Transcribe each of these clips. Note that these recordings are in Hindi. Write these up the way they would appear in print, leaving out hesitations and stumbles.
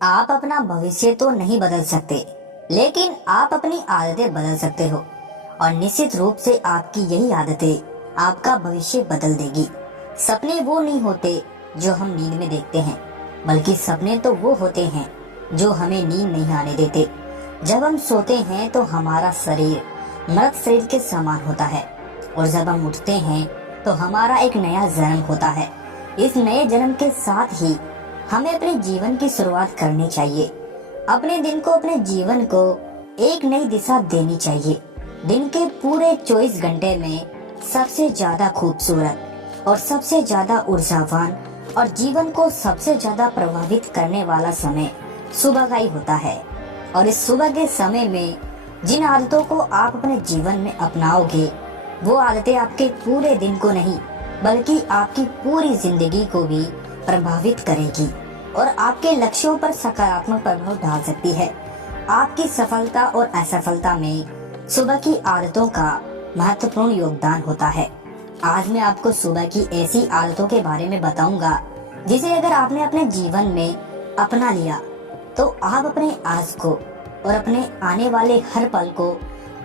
आप अपना भविष्य तो नहीं बदल सकते, लेकिन आप अपनी आदतें बदल सकते हो। और निश्चित रूप से आपकी यही आदतें आपका भविष्य बदल देगी। सपने वो नहीं होते जो हम नींद में देखते हैं, बल्कि सपने तो वो होते हैं जो हमें नींद नहीं आने देते। जब हम सोते हैं तो हमारा शरीर मृत शरीर के समान होता है, और जब हम उठते हैं तो हमारा एक नया जन्म होता है। इस नए जन्म के साथ ही हमें अपने जीवन की शुरुआत करनी चाहिए। अपने दिन को, अपने जीवन को एक नई दिशा देनी चाहिए। दिन के पूरे 24 घंटे में सबसे ज्यादा खूबसूरत और सबसे ज्यादा ऊर्जावान और जीवन को सबसे ज्यादा प्रभावित करने वाला समय सुबह का ही होता है। और इस सुबह के समय में जिन आदतों को आप अपने जीवन में अपनाओगे, वो आदतें आपके पूरे दिन को नहीं, बल्कि आपकी पूरी जिंदगी को भी प्रभावित करेगी और आपके लक्ष्यों पर सकारात्मक प्रभाव डाल सकती है। आपकी सफलता और असफलता में सुबह की आदतों का महत्वपूर्ण योगदान होता है। आज मैं आपको सुबह की ऐसी आदतों के बारे में बताऊंगा जिसे अगर आपने अपने जीवन में अपना लिया तो आप अपने आज को और अपने आने वाले हर पल को,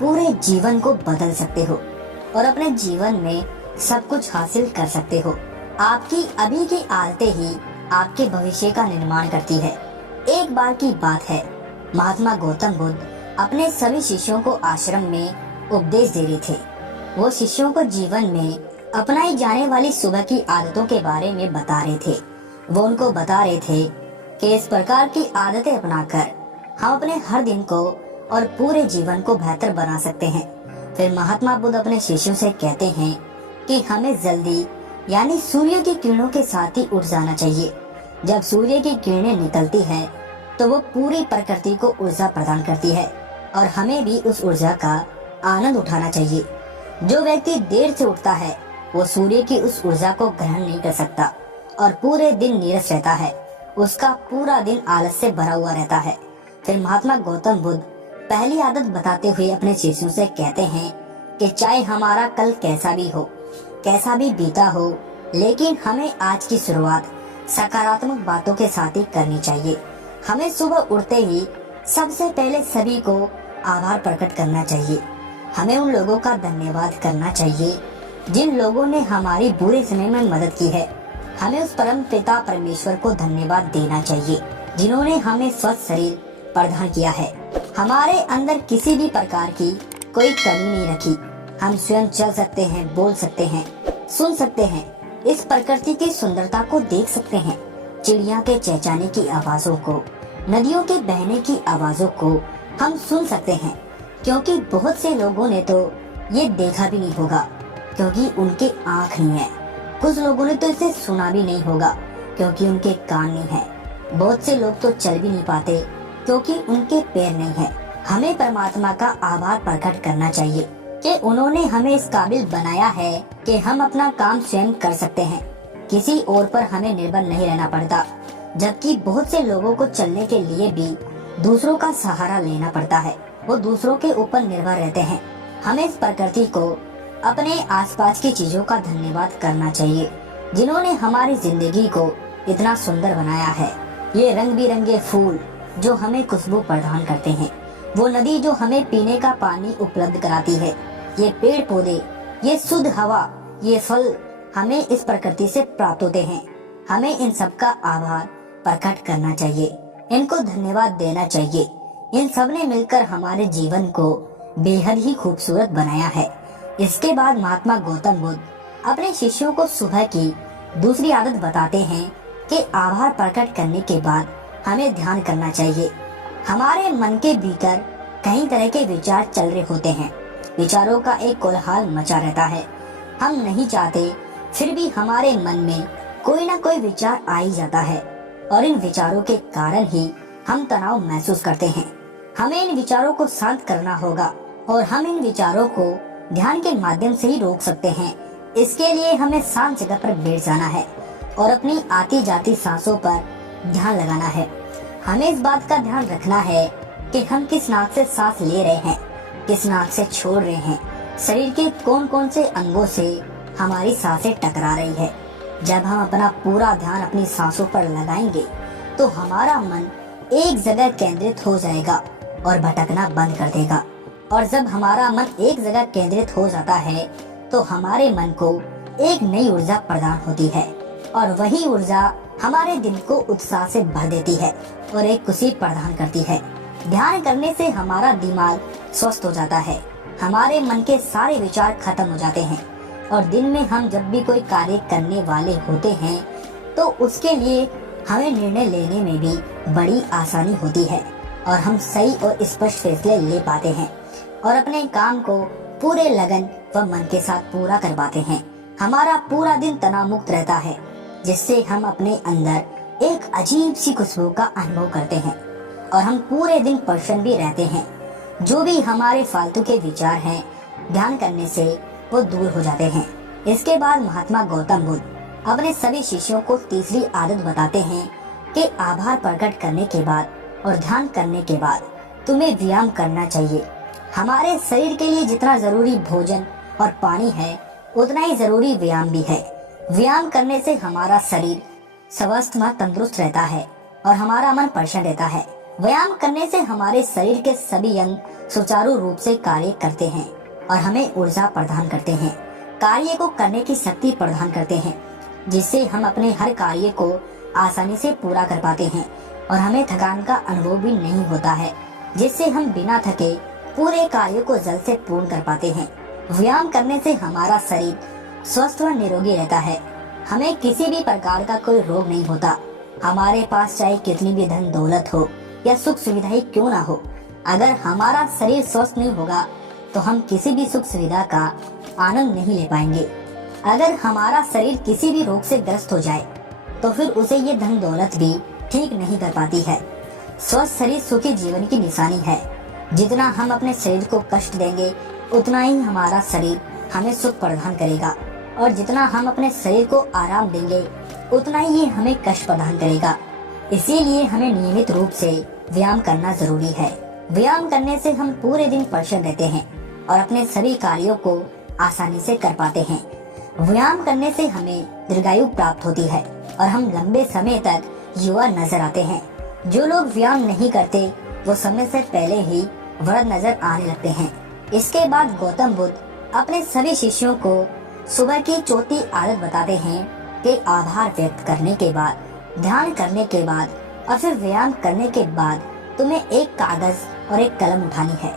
पूरे जीवन को बदल सकते हो और अपने जीवन में सब कुछ हासिल कर सकते हो। आपकी अभी की आदतें ही आपके भविष्य का निर्माण करती है। एक बार की बात है, महात्मा गौतम बुद्ध अपने सभी शिष्यों को आश्रम में उपदेश दे रहे थे। वो शिष्यों को जीवन में अपनाई जाने वाली सुबह की आदतों के बारे में बता रहे थे। वो उनको बता रहे थे कि इस प्रकार की आदतें अपनाकर हम अपने हर दिन को और पूरे जीवन को बेहतर बना सकते हैं। फिर महात्मा बुद्ध अपने शिष्यों से कहते हैं कि हमें जल्दी यानी सूर्य की किरणों के साथ ही उठ जाना चाहिए। जब सूर्य की किरणें निकलती है तो वो पूरी प्रकृति को ऊर्जा प्रदान करती है और हमें भी उस ऊर्जा का आनंद उठाना चाहिए। जो व्यक्ति देर से उठता है वो सूर्य की उस ऊर्जा को ग्रहण नहीं कर सकता और पूरे दिन नीरस रहता है। उसका पूरा दिन आलस से भरा हुआ रहता है। फिर महात्मा गौतम बुद्ध पहली आदत बताते हुए अपने शिष्यों से कहते हैं कि चाहे हमारा कल कैसा भी हो, कैसा भी बीता हो, लेकिन हमें आज की शुरुआत सकारात्मक बातों के साथ ही करनी चाहिए। हमें सुबह उठते ही सबसे पहले सभी को आभार प्रकट करना चाहिए। हमें उन लोगों का धन्यवाद करना चाहिए जिन लोगों ने हमारी बुरे समय में मदद की है। हमें उस परम पिता परमेश्वर को धन्यवाद देना चाहिए जिन्होंने हमें स्वस्थ शरीर प्रदान किया है। हमारे अंदर किसी भी प्रकार की कोई कमी नहीं रखी। हम स्वयं चल सकते हैं, बोल सकते हैं, सुन सकते हैं, इस प्रकृति की सुंदरता को देख सकते हैं। चिड़िया के चहचहाने की आवाजों को, नदियों के बहने की आवाजों को हम सुन सकते हैं, क्योंकि बहुत से लोगों ने तो ये देखा भी नहीं होगा क्योंकि उनके आँख नहीं है। कुछ लोगों ने तो इसे सुना भी नहीं होगा क्योंकि उनके कान नहीं है। बहुत से लोग तो चल भी नहीं पाते क्योंकि उनके पैर नहीं है। हमें परमात्मा का आभार प्रकट करना चाहिए कि उन्होंने हमें इस काबिल बनाया है कि हम अपना काम स्वयं कर सकते हैं। किसी और पर हमें निर्भर नहीं रहना पड़ता, जबकि बहुत से लोगों को चलने के लिए भी दूसरों का सहारा लेना पड़ता है। वो दूसरों के ऊपर निर्भर रहते हैं। हमें इस प्रकृति को, अपने आसपास की चीजों का धन्यवाद करना चाहिए जिन्होंने हमारी जिंदगी को इतना सुंदर बनाया है। ये रंग बिरंगे फूल जो हमें खुशबू प्रदान करते हैं, वो नदी जो हमें पीने का पानी उपलब्ध कराती है, ये पेड़ पौधे, ये शुद्ध हवा, ये फल हमें इस प्रकृति से प्राप्त होते हैं। हमें इन सब का आभार प्रकट करना चाहिए, इनको धन्यवाद देना चाहिए। इन सब ने मिलकर हमारे जीवन को बेहद ही खूबसूरत बनाया है। इसके बाद महात्मा गौतम बुद्ध अपने शिष्यों को सुबह की दूसरी आदत बताते हैं कि आभार प्रकट करने के बाद हमें ध्यान करना चाहिए। हमारे मन के भीतर कई तरह के विचार चल रहे होते हैं। विचारों का एक कोलाहल मचा रहता है। हम नहीं चाहते, फिर भी हमारे मन में कोई ना कोई विचार आ ही जाता है और इन विचारों के कारण ही हम तनाव महसूस करते हैं। हमें इन विचारों को शांत करना होगा और हम इन विचारों को ध्यान के माध्यम से ही रोक सकते हैं। इसके लिए हमें शांत जगह पर बैठ जाना है और अपनी आती जाती सांसों पर ध्यान लगाना है। हमें इस बात का ध्यान रखना है कि हम किस नाक से सांस ले रहे हैं, किस नाक से छोड़ रहे हैं, शरीर के कौन कौन से अंगों से हमारी सांसें टकरा रही है। जब हम अपना पूरा ध्यान अपनी सांसों पर लगाएंगे तो हमारा मन एक जगह केंद्रित हो जाएगा और भटकना बंद कर देगा। और जब हमारा मन एक जगह केंद्रित हो जाता है तो हमारे मन को एक नई ऊर्जा प्रदान होती है और वही ऊर्जा हमारे दिल को उत्साह से भर देती है और एक खुशी प्रदान करती है। ध्यान करने से हमारा दिमाग स्वस्थ हो जाता है, हमारे मन के सारे विचार खत्म हो जाते हैं और दिन में हम जब भी कोई कार्य करने वाले होते हैं तो उसके लिए हमें निर्णय लेने में भी बड़ी आसानी होती है और हम सही और स्पष्ट फैसले ले पाते हैं और अपने काम को पूरे लगन व मन के साथ पूरा कर पाते हैं। हमारा पूरा दिन तनाव मुक्त रहता है, जिससे हम अपने अंदर एक अजीब सी खुशबू का अनुभव करते हैं और हम पूरे दिन प्रसन्न भी रहते हैं। जो भी हमारे फालतू के विचार हैं, ध्यान करने से वो दूर हो जाते हैं। इसके बाद महात्मा गौतम बुद्ध अपने सभी शिष्यों को तीसरी आदत बताते हैं कि आभार प्रकट करने के बाद और ध्यान करने के बाद तुम्हें व्यायाम करना चाहिए। हमारे शरीर के लिए जितना जरूरी भोजन और पानी है, उतना ही जरूरी व्यायाम भी है। व्यायाम करने से हमारा शरीर स्वस्थ व तंदुरुस्त रहता है और हमारा मन प्रसन्न रहता है। व्यायाम करने से हमारे शरीर के सभी अंग सुचारू रूप से कार्य करते हैं और हमें ऊर्जा प्रदान करते हैं, कार्य को करने की शक्ति प्रदान करते हैं, जिससे हम अपने हर कार्य को आसानी से पूरा कर पाते हैं और हमें थकान का अनुभव भी नहीं होता है, जिससे हम बिना थके पूरे कार्य को जल्द से पूर्ण कर पाते हैं। व्यायाम करने से हमारा शरीर स्वस्थ व निरोगी रहता है, हमें किसी भी प्रकार का कोई रोग नहीं होता। हमारे पास चाहे कितनी भी धन दौलत हो या सुख सुविधाएं क्यों ना हो, अगर हमारा शरीर स्वस्थ नहीं होगा तो हम किसी भी सुख सुविधा का आनंद नहीं ले पाएंगे। अगर हमारा शरीर किसी भी रोग से ग्रस्त हो जाए तो फिर उसे ये धन दौलत भी ठीक नहीं कर पाती है। स्वस्थ शरीर सुखी जीवन की निशानी है। जितना हम अपने शरीर को कष्ट देंगे उतना ही हमारा शरीर हमें सुख प्रदान करेगा और जितना हम अपने शरीर को आराम देंगे उतना ही ये हमें कष्ट प्रदान करेगा। इसीलिए हमें नियमित रूप से व्यायाम करना जरूरी है। व्यायाम करने से हम पूरे दिन प्रसन्न रहते हैं और अपने सभी कार्यों को आसानी से कर पाते हैं। व्यायाम करने से हमें दीर्घायु प्राप्त होती है और हम लंबे समय तक युवा नजर आते हैं। जो लोग व्यायाम नहीं करते वो समय से पहले ही वृद्ध नजर आने लगते हैं। इसके बाद गौतम बुद्ध अपने सभी शिष्यों को सुबह की चौथी आदत बताते हैं कि आभार व्यक्त करने के बाद, ध्यान करने के बाद और फिर व्यायाम करने के बाद तुम्हें एक कागज और एक कलम उठानी है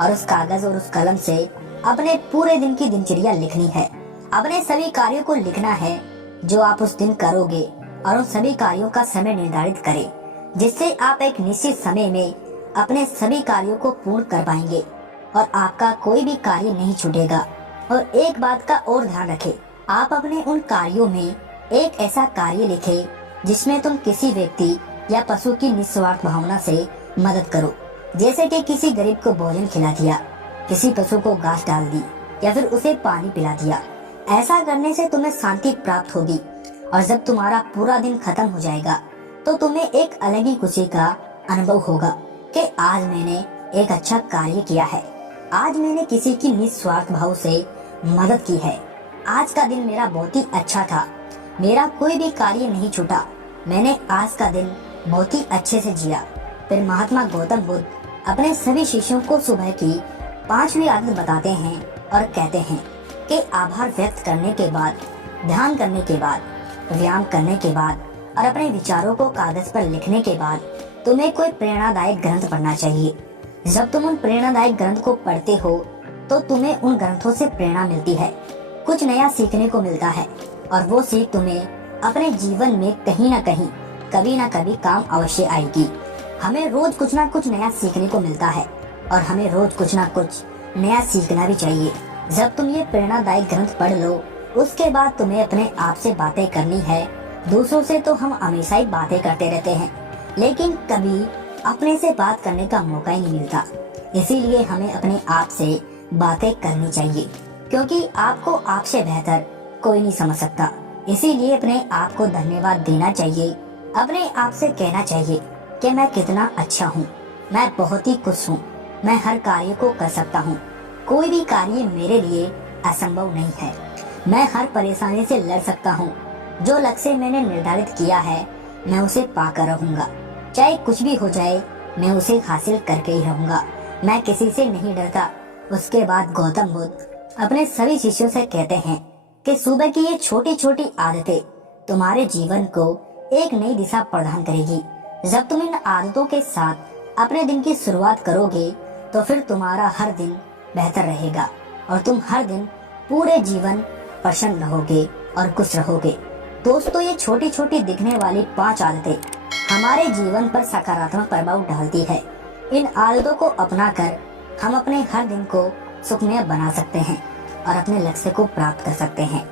और उस कागज और उस कलम से अपने पूरे दिन की दिनचर्या लिखनी है। अपने सभी कार्यों को लिखना है जो आप उस दिन करोगे और उन सभी कार्यों का समय निर्धारित करें, जिससे आप एक निश्चित समय में अपने सभी कार्यों को पूर्ण कर पाएंगे और आपका कोई भी कार्य नहीं छूटेगा। और एक बात का और ध्यान रखें, आप अपने उन कार्यों में एक ऐसा कार्य लिखें जिसमें तुम किसी व्यक्ति या पशु की निस्वार्थ भावना से मदद करो, जैसे कि किसी गरीब को भोजन खिला दिया, किसी पशु को घास डाल दी या फिर उसे पानी पिला दिया। ऐसा करने से तुम्हें शांति प्राप्त होगी और जब तुम्हारा पूरा दिन खत्म हो जाएगा तो तुम्हें एक अलग ही खुशी का अनुभव होगा कि आज मैंने एक अच्छा कार्य किया है, आज मैंने किसी की निस्वार्थ भाव से मदद की है, आज का दिन मेरा बहुत ही अच्छा था, मेरा कोई भी कार्य नहीं छूटा, मैंने आज का दिन बहुत ही अच्छे से जिया। फिर महात्मा गौतम बुद्ध अपने सभी शिष्यों को सुबह की 5वीं आदत बताते हैं और कहते हैं कि आभार व्यक्त करने के बाद, ध्यान करने के बाद, व्यायाम करने के बाद और अपने विचारों को कागज पर लिखने के बाद तुम्हें कोई प्रेरणादायक ग्रंथ पढ़ना चाहिए। जब तुम उन प्रेरणादायक ग्रंथ को पढ़ते हो तो तुम्हें उन ग्रंथों से प्रेरणा मिलती है, कुछ नया सीखने को मिलता है और वो सीख तुम्हें अपने जीवन में कहीं न कहीं, कभी न कभी काम अवश्य आएगी। हमें रोज कुछ ना कुछ नया सीखने को मिलता है और हमें रोज कुछ ना कुछ नया सीखना भी चाहिए। जब तुम ये प्रेरणादायक ग्रंथ पढ़ लो उसके बाद तुम्हें अपने आप से बातें करनी है। दूसरों से तो हम हमेशा ही बातें करते रहते हैं, लेकिन कभी अपने से बात करने का मौका ही नहीं मिलता। इसीलिए हमें अपने आप से बातें करनी चाहिए, क्योंकि आपको आपसे बेहतर कोई नहीं समझ सकता। इसीलिए अपने आप को धन्यवाद देना चाहिए, अपने आप से कहना चाहिए कि मैं कितना अच्छा हूँ, मैं बहुत ही खुश हूँ, मैं हर कार्य को कर सकता हूँ, कोई भी कार्य मेरे लिए असंभव नहीं है, मैं हर परेशानी से लड़ सकता हूँ, जो लक्ष्य मैंने निर्धारित किया है मैं उसे पाकर रहूंगा। चाहे कुछ भी हो जाए मैं उसे हासिल करके ही रहूंगा, मैं किसी से नहीं डरता। उसके बाद गौतम बुद्ध अपने सभी शिष्यों से कहते हैं कि सुबह की ये छोटी छोटी आदतें तुम्हारे जीवन को एक नई दिशा प्रदान करेगी। जब तुम इन आदतों के साथ अपने दिन की शुरुआत करोगे तो फिर तुम्हारा हर दिन बेहतर रहेगा और तुम हर दिन पूरे जीवन प्रसन्न रहोगे और खुश रहोगे। दोस्तों, ये छोटी छोटी दिखने वाली 5 आदतें हमारे जीवन पर सकारात्मक प्रभाव डालती है। इन आदतों को अपनाकर हम अपने हर दिन को सुखमय बना सकते हैं और अपने लक्ष्य को प्राप्त कर सकते हैं।